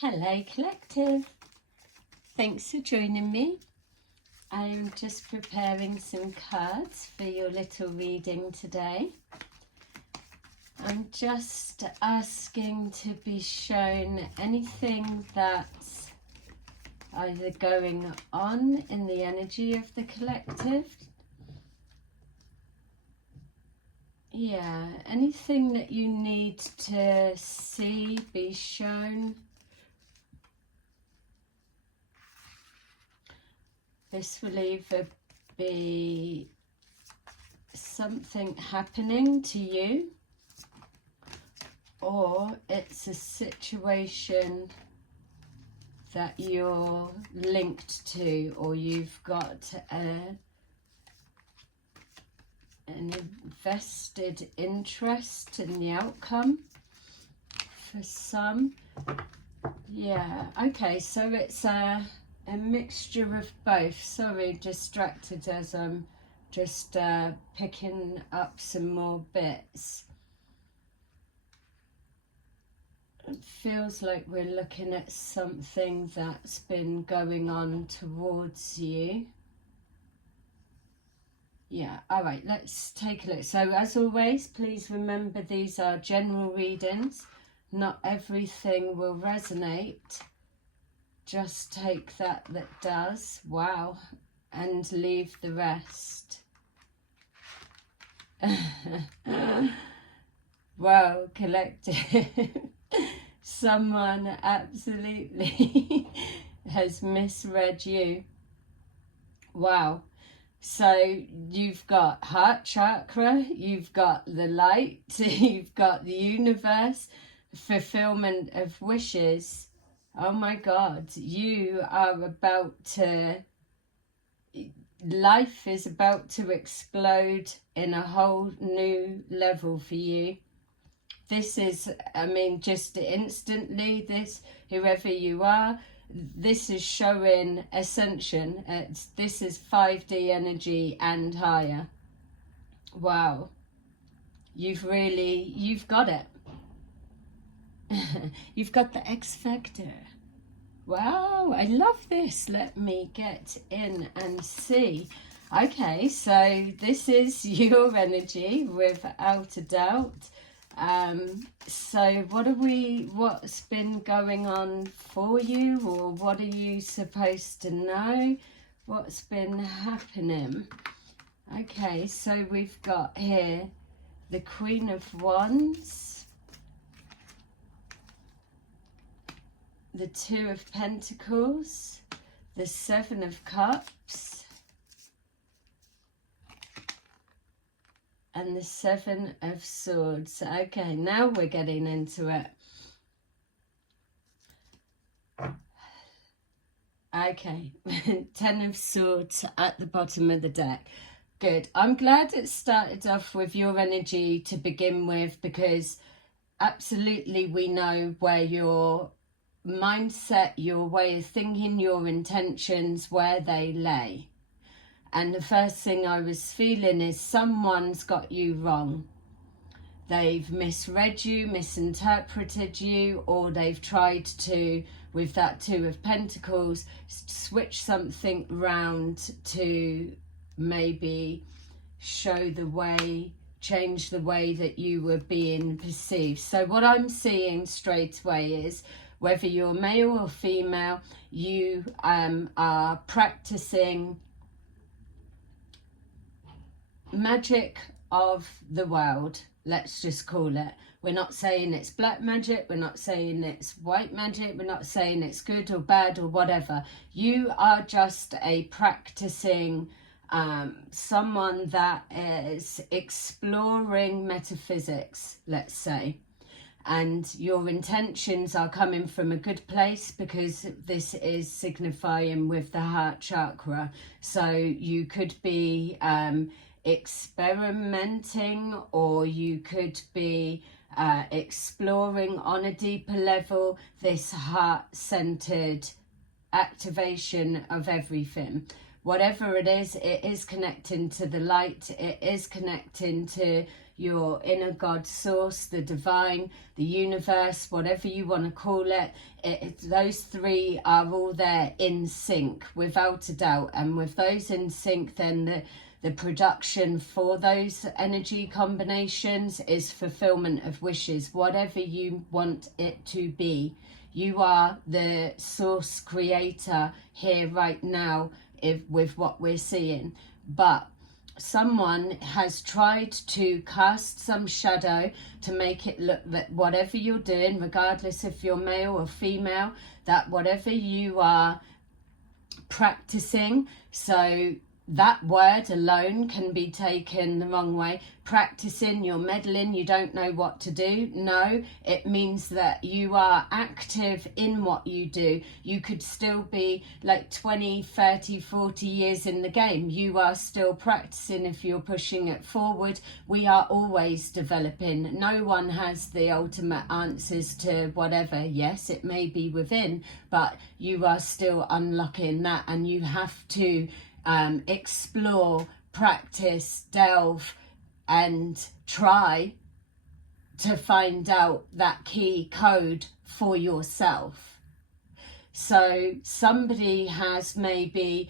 Hello Collective, thanks for joining me. I'm just preparing some cards for your little reading today. I'm just asking to be shown anything that's either going on in the energy of the collective. Yeah, anything that you need to see, be shown. This will either be something happening to you, or it's a situation that you're linked to, or you've got an invested interest in the outcome for some. Yeah, okay, so it's a mixture of both. Sorry, distracted as I'm just picking up some more bits. It feels like we're looking at something that's been going on towards you. Yeah, all right, let's take a look. So as always, please remember these are general readings. Not everything will resonate. Just take that does, wow, and leave the rest. Wow, collective. Someone absolutely has misread you. Wow. So you've got heart chakra, you've got the light, you've got the universe, fulfillment of wishes. Oh my God, you are about to, life is about to explode in a whole new level for you. This is, I mean, just instantly, this, whoever you are, this is showing ascension. This is 5D energy and higher. Wow. You've got it. You've got the X factor. Wow, I love this. Let me get in and see. Okay, so this is your energy without a doubt. So what's been going on for you, or what are you supposed to know? What's been happening? Okay, so we've got here the Queen of Wands, the Two of Pentacles, the Seven of Cups, and the Seven of Swords. Okay, now we're getting into it. Okay, 10 of Swords at the bottom of the deck. Good. I'm glad it started off with your energy to begin with, because absolutely we know where your mindset, your way of thinking, your intentions, where they lay. And the first thing I was feeling is someone's got you wrong. They've misread you, misinterpreted you, or they've tried to, with that Two of Pentacles, switch something round to maybe show the way, change the way that you were being perceived. So what I'm seeing straight away is, whether you're male or female, you are practicing magic of the world, let's just call it. We're not saying it's black magic, we're not saying it's white magic, we're not saying it's good or bad or whatever. You are just a practicing someone that is exploring metaphysics, let's say. And your intentions are coming from a good place, because this is signifying with the heart chakra. So you could be experimenting, or you could be exploring on a deeper level this heart-centered activation of everything. Whatever it is connecting to the light, it is connecting to your inner God source, the divine, the universe, whatever you want to call it. Those three are all there in sync, without a doubt. And with those in sync, then the production for those energy combinations is fulfillment of wishes, whatever you want it to be. You are the source creator here right now with what we're seeing. But someone has tried to cast some shadow to make it look that whatever you're doing, regardless if you're male or female, that whatever you are practicing, so that word alone can be taken the wrong way. Practicing, you're meddling, you don't know what to do. No, it means that you are active in what you do. You could still be like 20, 30, 40 years in the game. You are still practicing if you're pushing it forward. We are always developing. No one has the ultimate answers to whatever. Yes, it may be within, but you are still unlocking that, and you have to explore, practice, delve, and try to find out that key code for yourself. So somebody has maybe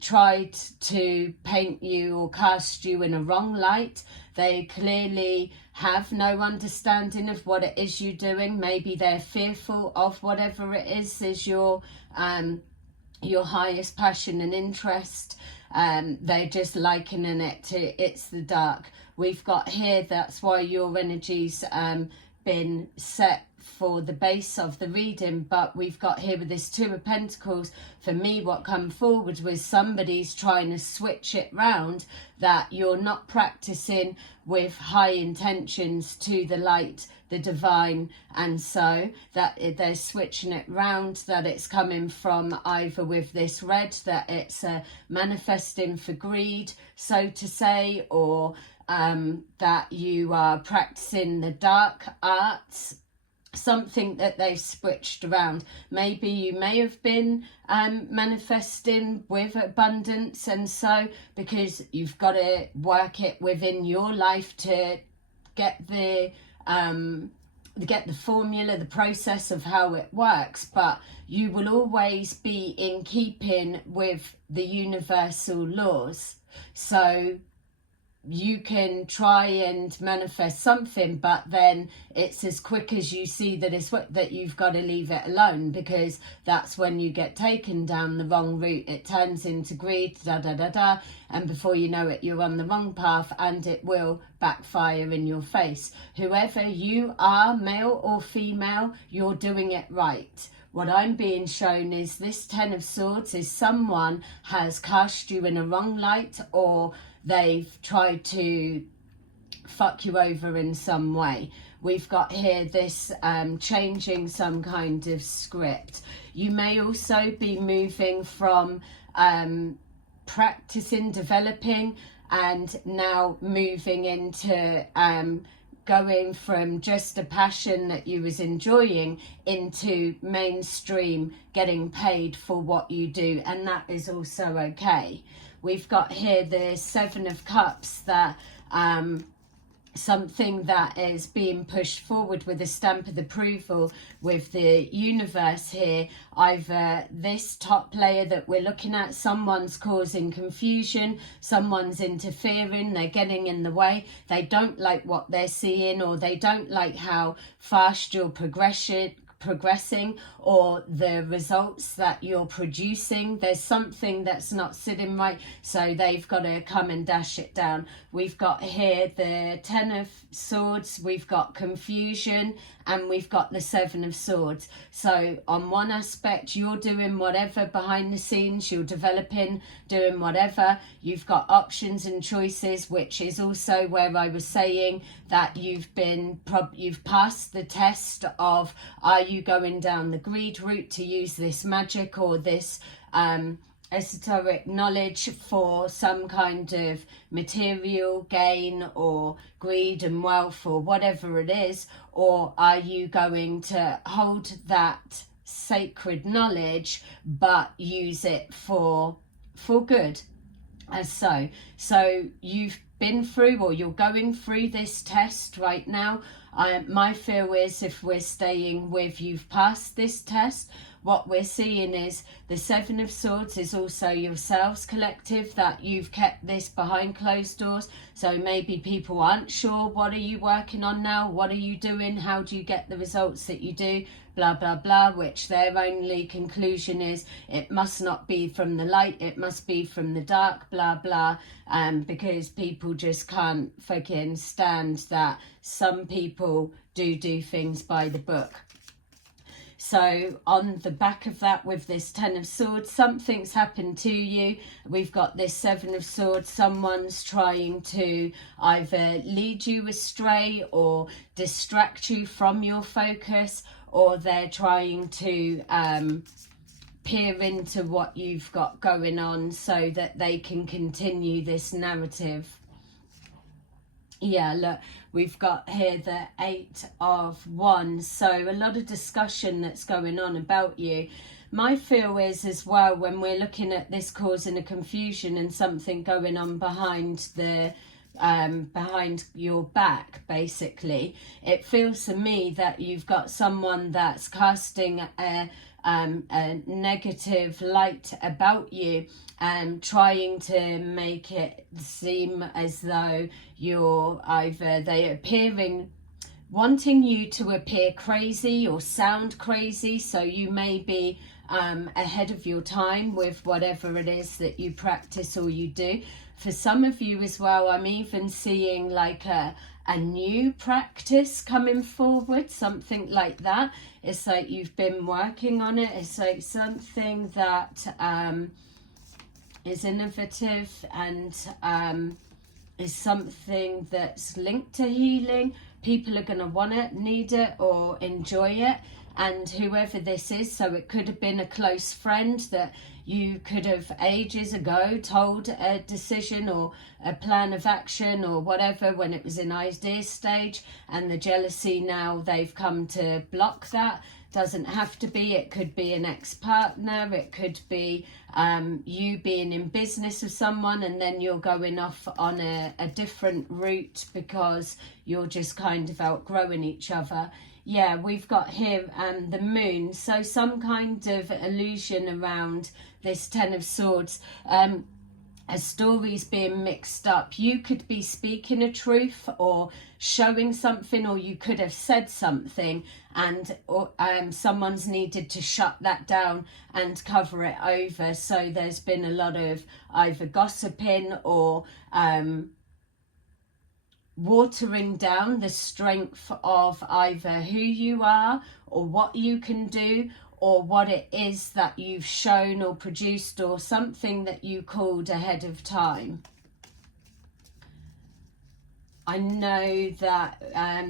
tried to paint you or cast you in a wrong light. They clearly have no understanding of what it is you're doing. Maybe they're fearful of whatever it is your highest passion and interest. They're just likening it to it's the dark. We've got here, that's why your energy's been set for the base of the reading. But we've got here with this Two of Pentacles, for me what come forward was somebody's trying to switch it round, that you're not practicing with high intentions to the light, the divine, and so that they're switching it round, that it's coming from either with this red, that it's manifesting for greed, so to say, or that you are practicing the dark arts, something that they've switched around. Maybe you may have been manifesting with abundance, and so because you've got to work it within your life to get the formula, the process of how it works, but you will always be in keeping with the universal laws. So you can try and manifest something, but then it's as quick as you see that it's that you've got to leave it alone, because that's when you get taken down the wrong route. It turns into greed, and before you know it, you're on the wrong path, and it will backfire in your face. Whoever you are, male or female, you're doing it right. What I'm being shown is this Ten of Swords is someone has cast you in a wrong light, or they've tried to fuck you over in some way. We've got here this changing some kind of script. You may also be moving from practicing, developing, and now moving into going from just a passion that you was enjoying into mainstream, getting paid for what you do, and that is also okay. We've got here the Seven of Cups, that something that is being pushed forward with a stamp of approval with the universe here. Either this top layer that we're looking at, someone's causing confusion, someone's interfering, they're getting in the way, they don't like what they're seeing, or they don't like how fast you're progressing, or the results that you're producing. There's something that's not sitting right, so they've got to come and dash it down. We've got here the Ten of Swords, we've got confusion, and we've got the Seven of Swords. So on one aspect, you're doing whatever behind the scenes, you're developing, doing whatever. You've got options and choices, which is also where I was saying that you've passed the test of, are you going down the greed route to use this magic or this esoteric knowledge for some kind of material gain or greed and wealth or whatever it is, or are you going to hold that sacred knowledge but use it for good? So you've been through, or you're going through this test right now. My fear is, if we're staying with you've passed this test, what we're seeing is the Seven of Swords is also yourselves collective, that you've kept this behind closed doors. So maybe people aren't sure, what are you working on now? What are you doing? How do you get the results that you do? Blah, blah, blah, which their only conclusion is it must not be from the light, it must be from the dark, blah, blah, because people just can't fucking stand that some people do things by the book. So on the back of that, with this Ten of Swords, something's happened to you. We've got this Seven of Swords. Someone's trying to either lead you astray or distract you from your focus, or they're trying to peer into what you've got going on so that they can continue this narrative. Yeah, look, we've got here the Eight of Wands. So a lot of discussion that's going on about you. My feel is as well, when we're looking at this causing a confusion and something going on behind the behind your back, basically, it feels to me that you've got someone that's casting a negative light about you, trying to make it seem as though you're they're appearing, wanting you to appear crazy or sound crazy. So you may be ahead of your time with whatever it is that you practice or you do. For some of you as well, I'm even seeing like a new practice coming forward, something like that. It's like you've been working on it. It's like something that is innovative and is something that's linked to healing. People are going to want it, need it, or enjoy it. And whoever this is, so it could have been a close friend that you could have ages ago told a decision or a plan of action or whatever when it was in idea stage, and the jealousy, now they've come to block that. Doesn't have to be. It could be an ex-partner. It could be you being in business with someone and then you're going off on a different route because you're just kind of outgrowing each other. Yeah, we've got here the moon. So some kind of illusion around this Ten of Swords. A story's being mixed up. You could be speaking a truth or showing something, or you could have said something and someone's needed to shut that down and cover it over. So there's been a lot of either gossiping or watering down the strength of either who you are or what you can do, or what it is that you've shown or produced, or something that you called ahead of time. I know that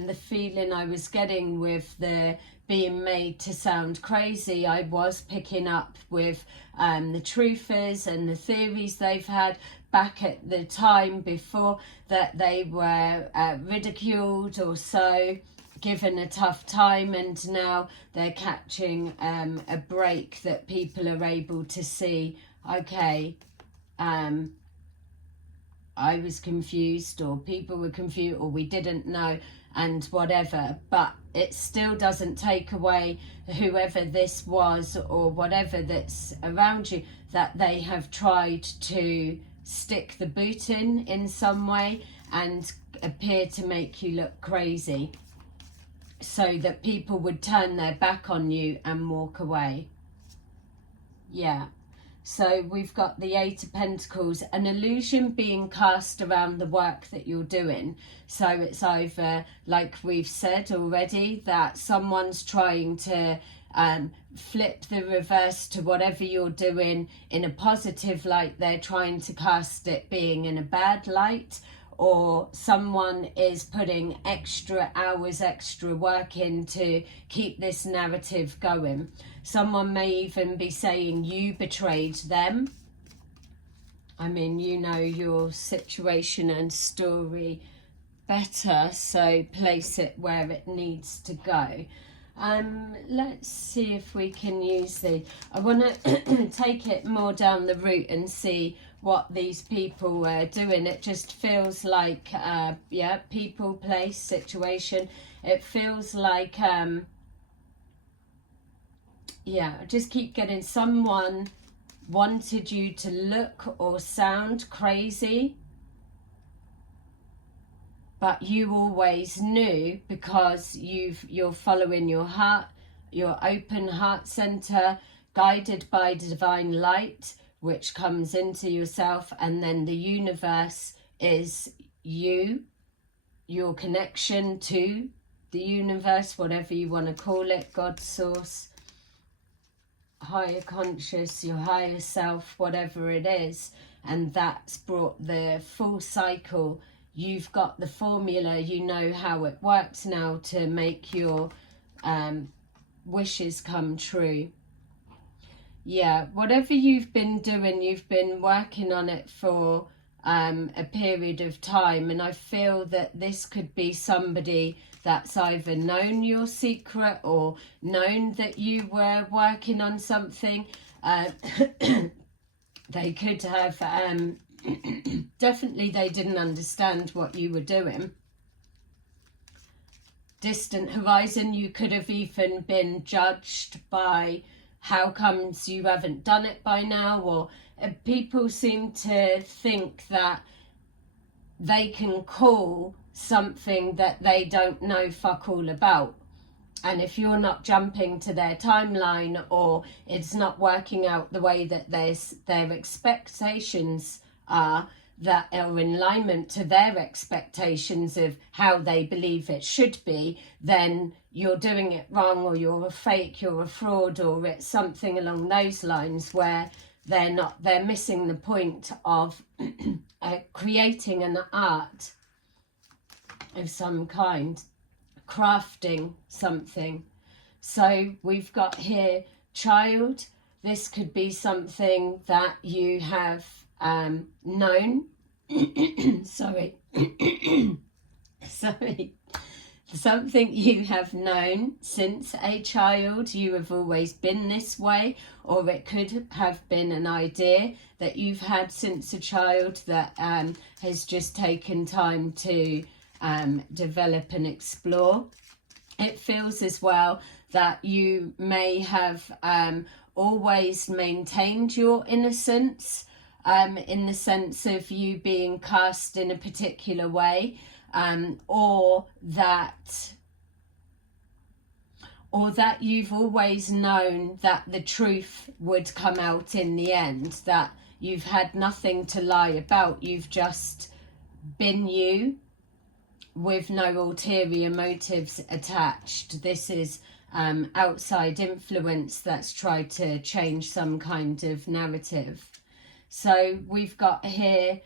the feeling I was getting with the being made to sound crazy, I was picking up with the truthers and the theories they've had back at the time before, that they were ridiculed or so, given a tough time, and now they're catching a break that people are able to see, okay, I was confused, or people were confused, or we didn't know, and whatever. But it still doesn't take away whoever this was or whatever that's around you, that they have tried to stick the boot in some way and appear to make you look crazy, so that people would turn their back on you and walk away. Yeah. So we've got the Eight of Pentacles, an illusion being cast around the work that you're doing. So it's either, like we've said already, that someone's trying to flip the reverse to whatever you're doing in a positive light. They're trying to cast it being in a bad light, or someone is putting extra hours, extra work in to keep this narrative going. Someone may even be saying you betrayed them. I mean, you know your situation and story better, so place it where it needs to go. Let's see if we can use the, I want to take it more down the route and see what these people are doing. It just feels like, yeah, people, place, situation. It feels like, yeah, I just keep getting someone wanted you to look or sound crazy, but you always knew, because you're following your heart, your open heart center, guided by divine light, which comes into yourself, and then the universe is you, your connection to the universe, whatever you want to call it, God, source, higher conscious, your higher self, whatever it is. And that's brought the full cycle. You've got the formula, you know how it works now to make your wishes come true. Yeah, whatever you've been doing, you've been working on it for a period of time, and I feel that this could be somebody that's either known your secret or known that you were working on something. They could have, definitely they didn't understand what you were doing. Distant horizon, you could have even been judged by how comes you haven't done it by now, or people seem to think that they can call something that they don't know fuck all about. And if you're not jumping to their timeline, or it's not working out the way that their expectations are, that are in alignment to their expectations of how they believe it should be, then you're doing it wrong, or you're a fake, you're a fraud, or it's something along those lines, where they're missing the point of creating an art of some kind, crafting something. So we've got here child. This could be something that you have known sorry something you have known since a child. You have always been this way, or it could have been an idea that you've had since a child that has just taken time to develop and explore. It feels as well that you may have always maintained your innocence, in the sense of you being cast in a particular way, or that you've always known that the truth would come out in the end, that you've had nothing to lie about, you've just been you with no ulterior motives attached. This is outside influence that's tried to change some kind of narrative. So we've got here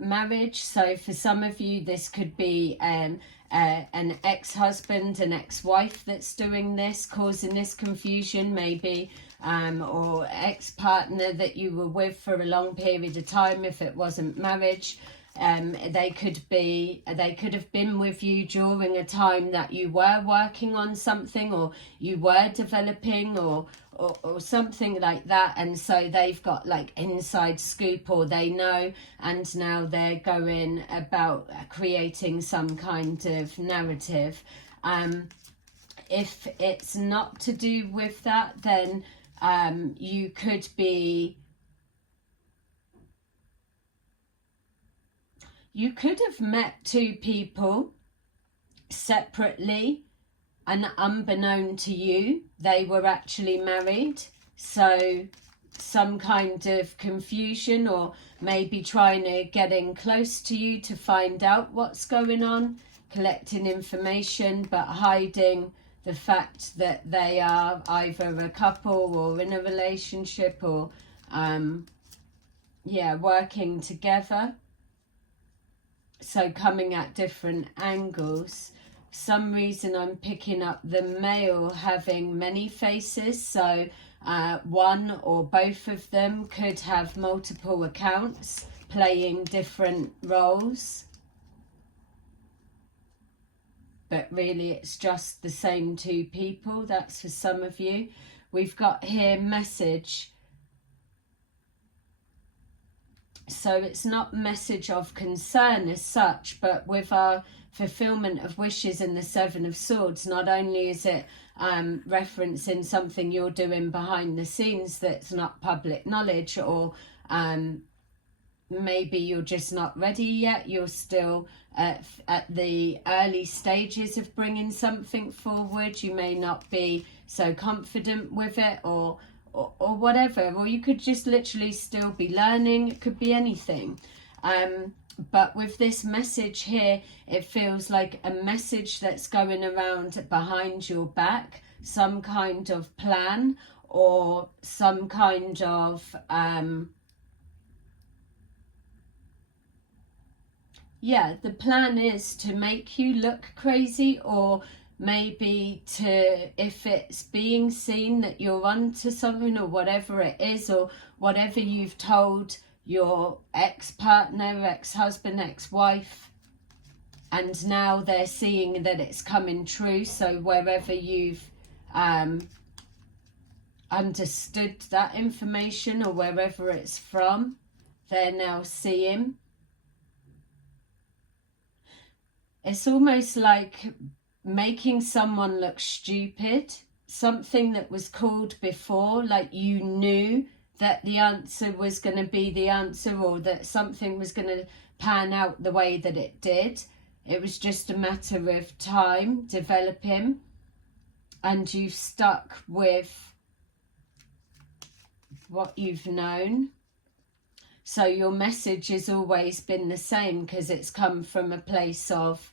marriage. So for some of you, this could be an ex-husband, an ex-wife that's doing this, causing this confusion, maybe, or ex-partner that you were with for a long period of time if it wasn't marriage. They could have been with you during a time that you were working on something, or you were developing, or something like that, and so they've got like inside scoop, or they know, and now they're going about creating some kind of narrative. If it's not to do with that, then you could have met two people separately, and unbeknown to you, they were actually married. So some kind of confusion, or maybe trying to get in close to you to find out what's going on, collecting information, but hiding the fact that they are either a couple or in a relationship, or working together. So coming at different angles. For some reason I'm picking up the male having many faces, so one or both of them could have multiple accounts playing different roles, but really it's just the same two people. That's for some of you. We've got here message. So it's not message of concern as such, but with our fulfillment of wishes in the Seven of Swords, not only is it referencing something you're doing behind the scenes that's not public knowledge, or maybe you're just not ready yet, you're still at the early stages of bringing something forward, you may not be so confident with it, or whatever, or you could just literally still be learning. It could be anything. But with this message here, it feels like a message that's going around behind your back, some kind of plan, or some kind of yeah, the plan is to make you look crazy, or maybe to, if it's being seen that you're onto something, or whatever it is, or whatever you've told your ex-partner, ex-husband, ex-wife, and now they're seeing that it's coming true. So wherever you've understood that information, or wherever it's from, they're now seeing. It's almost like making someone look stupid, something that was called before, like you knew that the answer was going to be the answer, or that something was going to pan out the way that it did. It was just a matter of time developing, and you've stuck with what you've known. So your message has always been the same, because it's come from a place of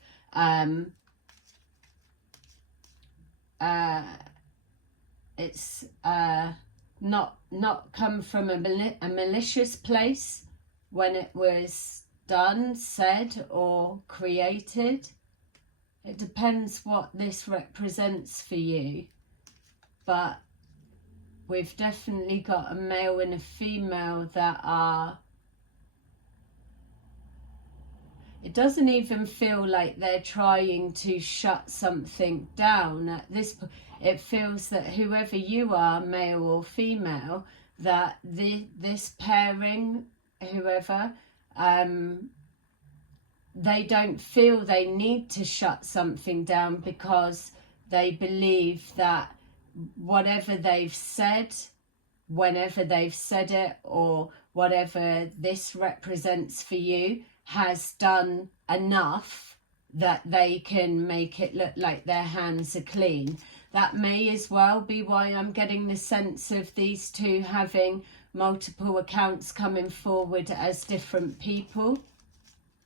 it's not come from a malicious place when it was done, said, or created. It depends what this represents for you, but we've definitely got a male and a female that are, it doesn't even feel like they're trying to shut something down at this point. It feels that whoever you are, male or female, that this pairing, whoever, they don't feel they need to shut something down, because they believe that whatever they've said, whenever they've said it, or whatever this represents for you, has done enough that they can make it look like their hands are clean. That may as well be why I'm getting the sense of these two having multiple accounts coming forward as different people.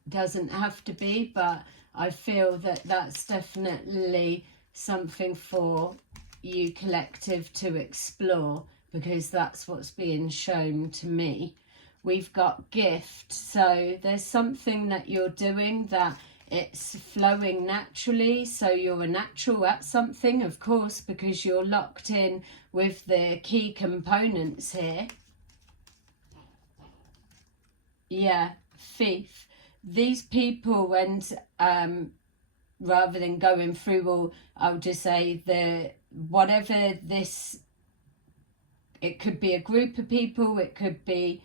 Doesn't have to be, but I feel that that's definitely something for you collective to explore, because that's what's being shown to me. We've got gift, so there's something that you're doing that it's flowing naturally, so you're a natural at something, of course, because you're locked in with the key components here. Yeah, thief. These people, and rather than going through all, I'll just say whatever this, it could be a group of people, it could be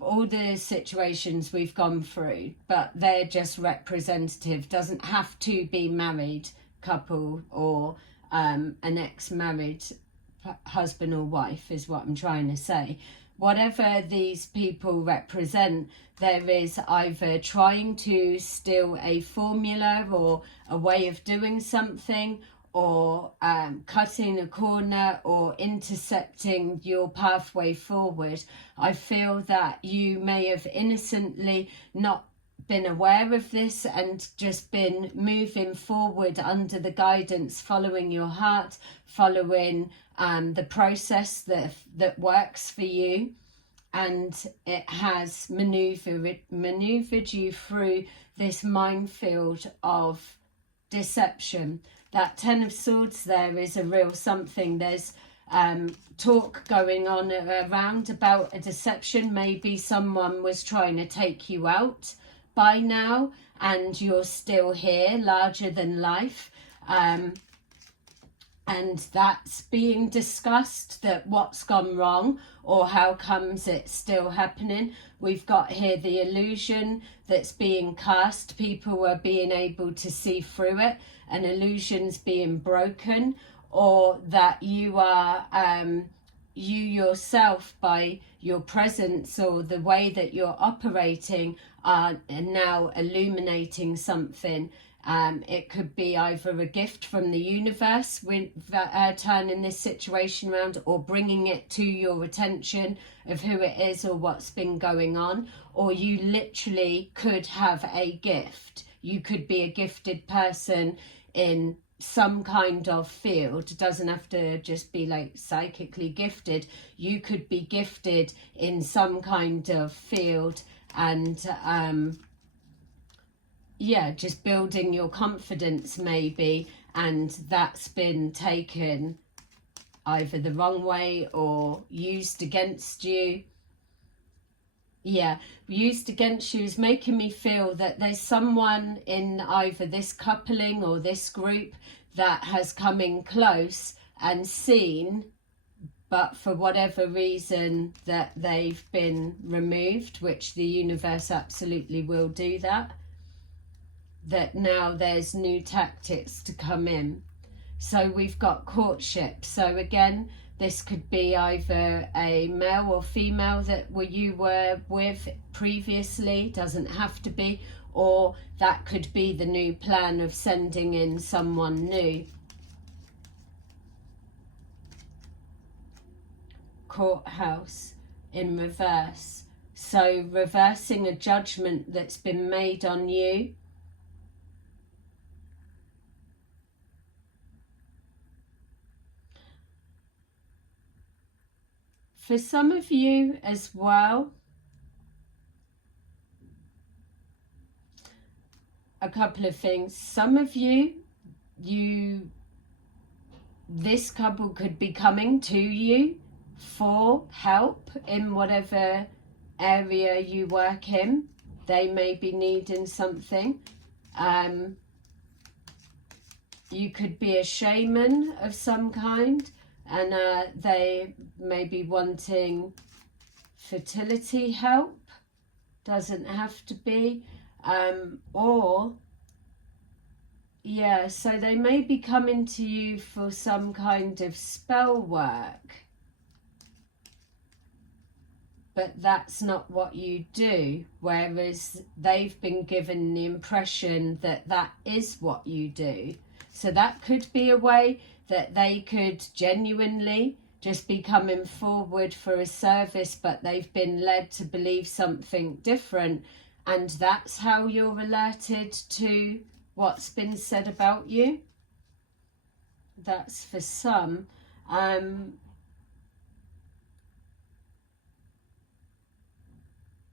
all the situations we've gone through, but they're just representative. Doesn't have to be married couple, or an ex-married husband or wife, is what I'm trying to say. Whatever these people represent, there is either trying to steal a formula or a way of doing something, or cutting a corner, or intercepting your pathway forward. I feel that you may have innocently not been aware of this and just been moving forward under the guidance, following your heart, following the process that works for you, and it has maneuvered you through this minefield of deception. That Ten of Swords there is a real something. There's talk going on around about a deception. Maybe someone was trying to take you out by now, and you're still here, larger than life. and that's being discussed, that what's gone wrong or how comes it's still happening. We've got here the illusion that's being cast. People are being able to see through it, and illusions being broken, or that you are you yourself, by your presence or the way that you're operating, are now illuminating something. It could be either a gift from the universe with turning this situation around, or bringing it to your attention of who it is or what's been going on. Or you literally could have a gift. You could be a gifted person in some kind of field. It doesn't have to just be like psychically gifted. You could be gifted in some kind of field, and yeah, just building your confidence maybe, and that's been taken either the wrong way or used against you. Yeah, used against you is making me feel that there's someone in either this coupling or this group that has come in close and seen, but for whatever reason that they've been removed, which the universe absolutely will do that. That now there's new tactics to come in. So we've got courtship. So again, this could be either a male or female that you were with previously, doesn't have to be, or that could be the new plan of sending in someone new. Courthouse in reverse. So reversing a judgment that's been made on you. For some of you as well, a couple of things. Some of you, this couple could be coming to you for help in whatever area you work in. They may be needing something. You could be a shaman of some kind, and they may be wanting fertility help. Doesn't have to be. Or, yeah, so they may be coming to you for some kind of spell work. But that's not what you do. Whereas they've been given the impression that that is what you do. So that could be a way that they could genuinely just be coming forward for a service, but they've been led to believe something different. And that's how you're alerted to what's been said about you. That's for some.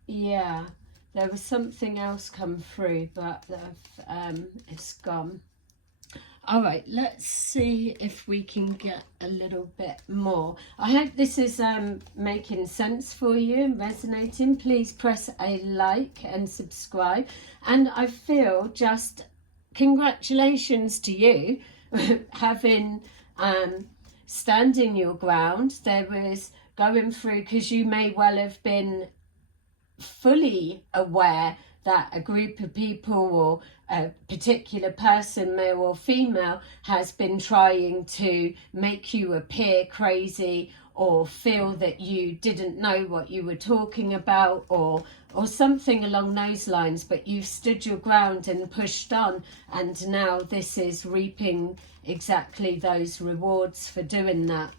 Yeah, there was something else come through, but it's gone. All right, let's see if we can get a little bit more. I hope this is making sense for you and resonating. Please press a like and subscribe. And I feel just congratulations to you having standing your ground. There was going through, because you may well have been fully aware that a group of people or a particular person, male or female, has been trying to make you appear crazy, or feel that you didn't know what you were talking about, or something along those lines. But you've stood your ground and pushed on, and now this is reaping exactly those rewards for doing that.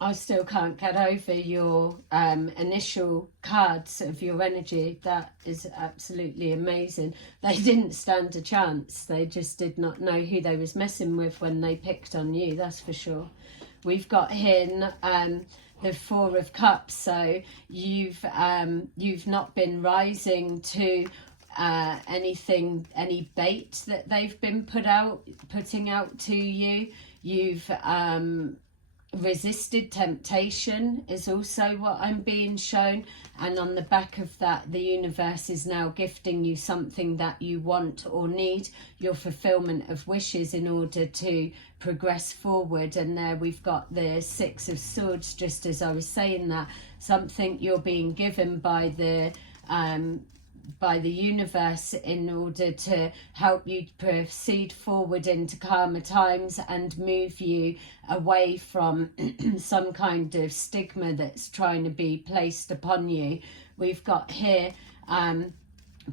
I still can't get over your initial cards of your energy. That is absolutely amazing. They didn't stand a chance. They just did not know who they was messing with when they picked on you, that's for sure. We've got here the Four of Cups. So you've not been rising to anything, any bait that they've been putting out to you. You've resisted temptation is also what I'm being shown, and on the back of that, the universe is now gifting you something that you want or need, your fulfillment of wishes in order to progress forward. And there we've got the Six of Swords, just as I was saying that, something you're being given by the universe in order to help you proceed forward into calmer times and move you away from some kind of stigma that's trying to be placed upon you. We've got here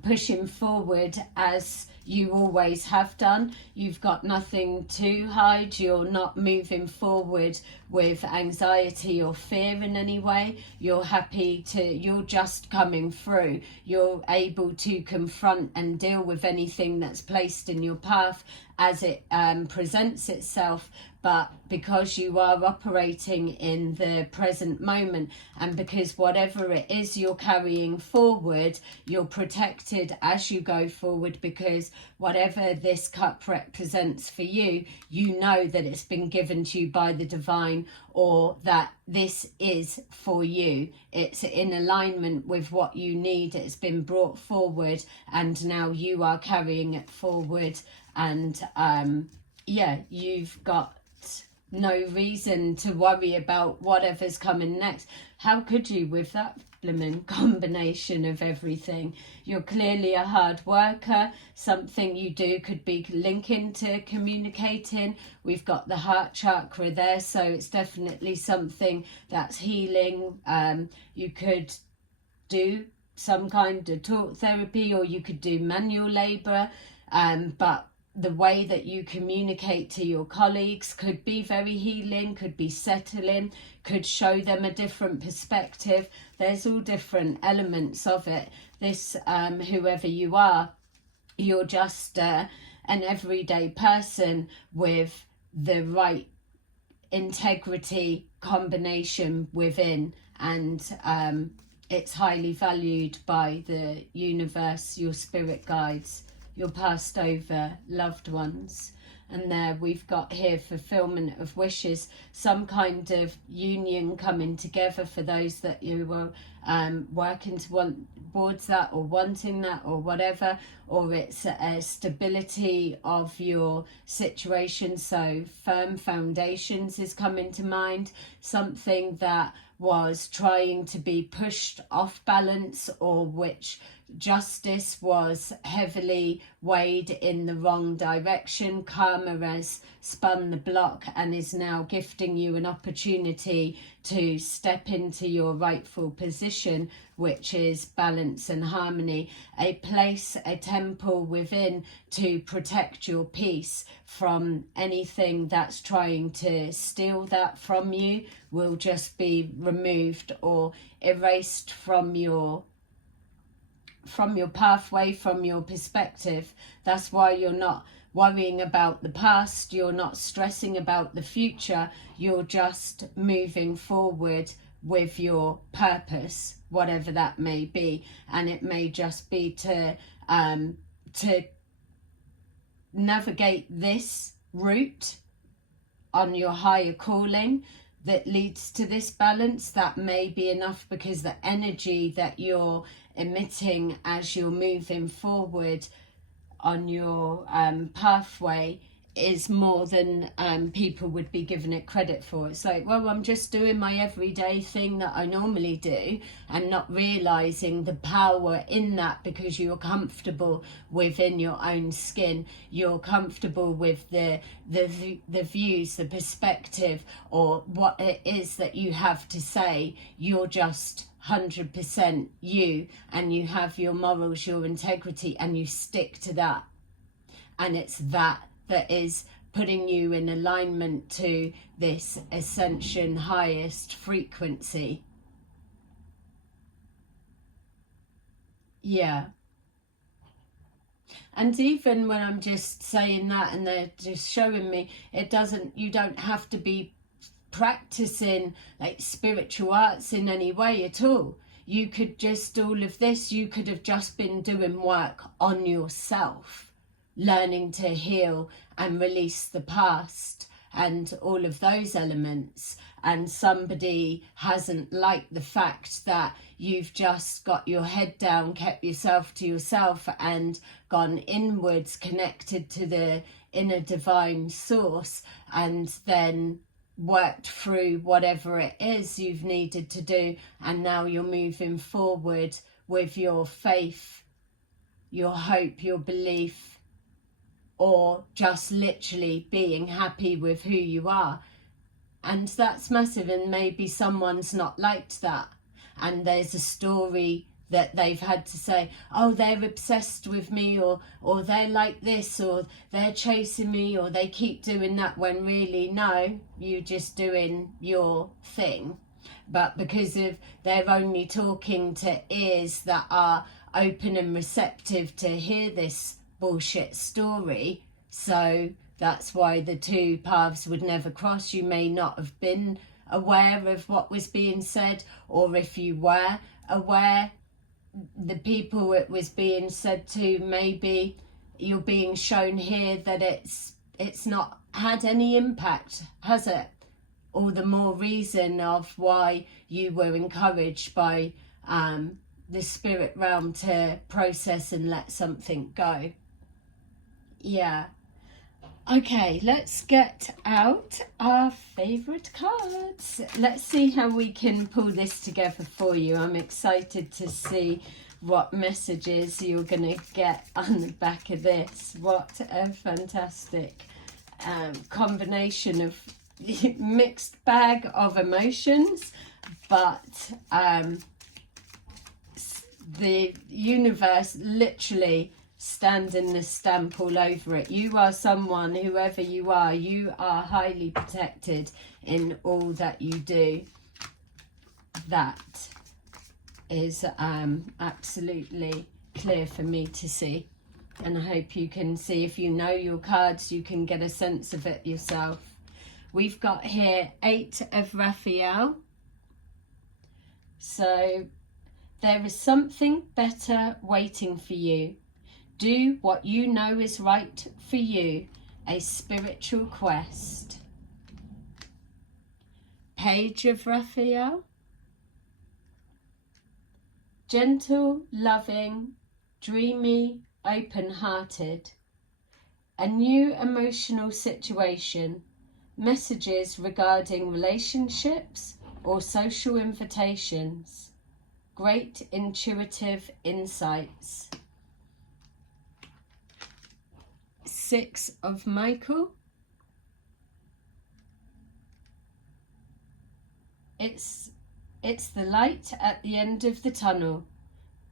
pushing forward as you always have done. You've got nothing to hide. You're not moving forward with anxiety or fear in any way. You're you're just coming through. You're able to confront and deal with anything that's placed in your path as it presents itself. But because you are operating in the present moment, and because whatever it is you're carrying forward, you're protected as you go forward, because whatever this cup represents for you, you know that it's been given to you by the divine, or that this is for you. It's in alignment with what you need. It's been brought forward, and now you are carrying it forward. And yeah, you've got no reason to worry about whatever's coming next. How could you, with that blooming combination of everything? You're clearly a hard worker. Something you do could be linking to communicating. We've got the heart chakra there, so it's definitely something that's healing. You could do some kind of talk therapy, or you could do manual labor, but the way that you communicate to your colleagues could be very healing, could be settling, could show them a different perspective. There's all different elements of it. This, whoever you are, you're just an everyday person with the right integrity combination within, and it's highly valued by the universe, your spirit guides, your passed over loved ones. And there we've got here fulfillment of wishes, some kind of union coming together for those that you were working towards that, or wanting that, or whatever. Or it's a stability of your situation, so firm foundations is coming to mind. Something that was trying to be pushed off balance, or which justice was heavily weighed in the wrong direction. Karma has spun the block and is now gifting you an opportunity to step into your rightful position, which is balance and harmony. A place, a temple within to protect your peace from anything that's trying to steal that from you will just be removed or erased from your pathway, from your perspective. That's why you're not worrying about the past, you're not stressing about the future, you're just moving forward with your purpose, whatever that may be. And it may just be to navigate this route on your higher calling that leads to this balance. That may be enough, because the energy that you're emitting as you're moving forward on your pathway is more than people would be giving it credit for. It's like, well, I'm just doing my everyday thing that I normally do, and not realizing the power in that, because you're comfortable within your own skin. You're comfortable with the views, the perspective, or what it is that you have to say. You're just 100% you, and you have your morals, your integrity, and you stick to that. And it's that is putting you in alignment to this ascension highest frequency. Yeah. And even when I'm just saying that and they're just showing me, you don't have to be practicing like spiritual arts in any way at all. You could just, all of this, you could have just been doing work on yourself, learning to heal and release the past, and all of those elements, and somebody hasn't liked the fact that you've just got your head down, kept yourself to yourself, and gone inwards, connected to the inner divine source, and then worked through whatever it is you've needed to do, and now you're moving forward with your faith, your hope, your belief, or just literally being happy with who you are. And that's massive, and maybe someone's not liked that, and there's a story that they've had to say, oh, they're obsessed with me, or they're like this, or they're chasing me, or they keep doing that, when really, no, you're just doing your thing. But because of they're only talking to ears that are open and receptive to hear this bullshit story, so that's why the two paths would never cross. You may not have been aware of what was being said, or if you were aware, the people it was being said to, maybe you're being shown here that it's not had any impact, has it? All the more reason of why you were encouraged by the spirit realm to process and let something go. Yeah. Okay, let's get out our favourite cards. Let's see how we can pull this together for you. I'm excited to see what messages you're going to get on the back of this. What a fantastic combination of mixed bag of emotions, but the universe literally standing the stamp all over it. You are someone, whoever you are highly protected in all that you do. That is absolutely clear for me to see, and I hope you can see. If you know your cards, you can get a sense of it yourself. We've got here 8 of Raphael. So there is something better waiting for you. Do what you know is right for you, a spiritual quest. Page of Raphael. Gentle, loving, dreamy, open-hearted. A new emotional situation. Messages regarding relationships or social invitations. Great intuitive insights. 6 of Michael. It's the light at the end of the tunnel.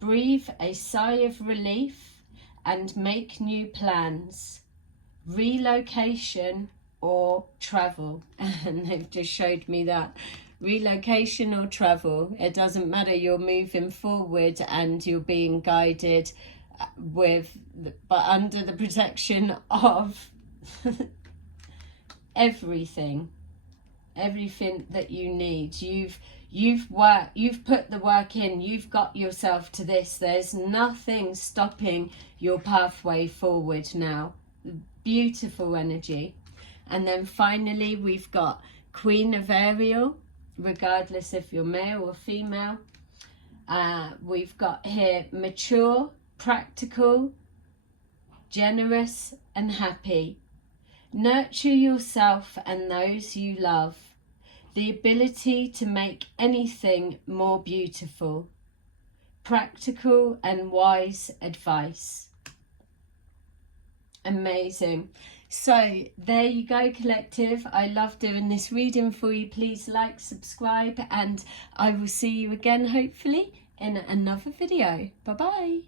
Breathe a sigh of relief and make new plans. Relocation or travel. And they've just showed me that. Relocation or travel. It doesn't matter. You're moving forward and you're being guided but under the protection of everything that you need. You've put the work in, you've got yourself to this. There's nothing stopping your pathway forward now. Beautiful energy. And then finally we've got Queen of Ariel, regardless if you're male or female. We've got here mature, practical, generous and happy. Nurture yourself and those you love. The ability to make anything more beautiful. Practical and wise advice. Amazing. So there you go, collective. I love doing this reading for you. Please like, subscribe, and I will see you again hopefully in another video. Bye bye.